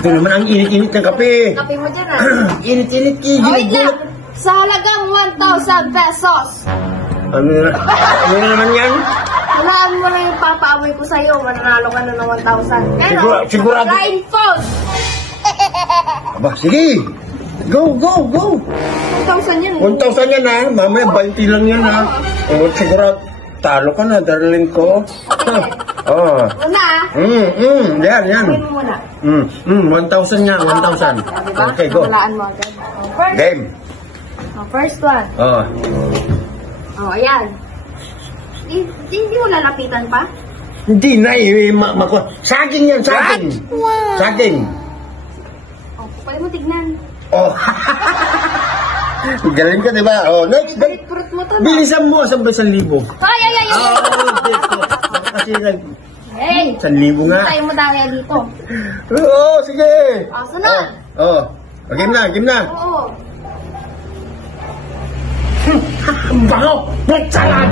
Ito naman ang init-init ng kape. Kape mo dyan Init-init, wait lang. Sa halagang 1,000 pesos. Ano na naman yan? Hulaan mo lang yung papaamoy ko sa'yo. Mananalo ka na ng 1,000. Pero, Sigurado. line post. Aba, sige. Go. 1,000 yan 1,000 yan ha. Mamaya 20 lang yan ha. O, sigurado. Talo ka na, darling ko. Oh. Una Yan. Gawin mo muna. 1,000 niya, 1,000. Diba? Okay, go. Hulaan mo agad. First. Game. First one. Ayan. Hindi mo lalapitan pa? Hindi na saging yan, saging. Wow. Saging. Pwede mo tignan. Galing ka, diba? Next. Fruit mo to, no? Bilisan mo, 1,000. Ay! Kasi nag... Hey! 1,000 nga. Tayo mo dahil dito. Sige. Sunod. Game na. Oo. Ang bango! Magsalan!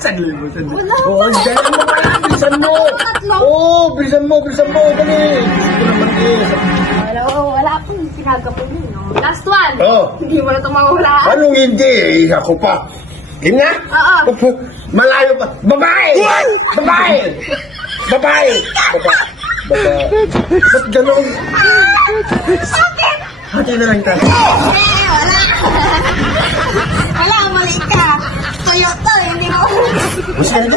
1,000. Wala. Dali mo pala! Bilisan mo! Bilisan mo! Dali! Gusto naman Wala akong pinagapon yun. Last one. Hindi mo na ito mahulaan. Anong hindi? Ako pa. Game na? Oo. Malayo pa. Babae! Ba't gano'n? Bakit? Hati na lang tayo. Wala, mali ka. Toyota, hindi mo. Masyado?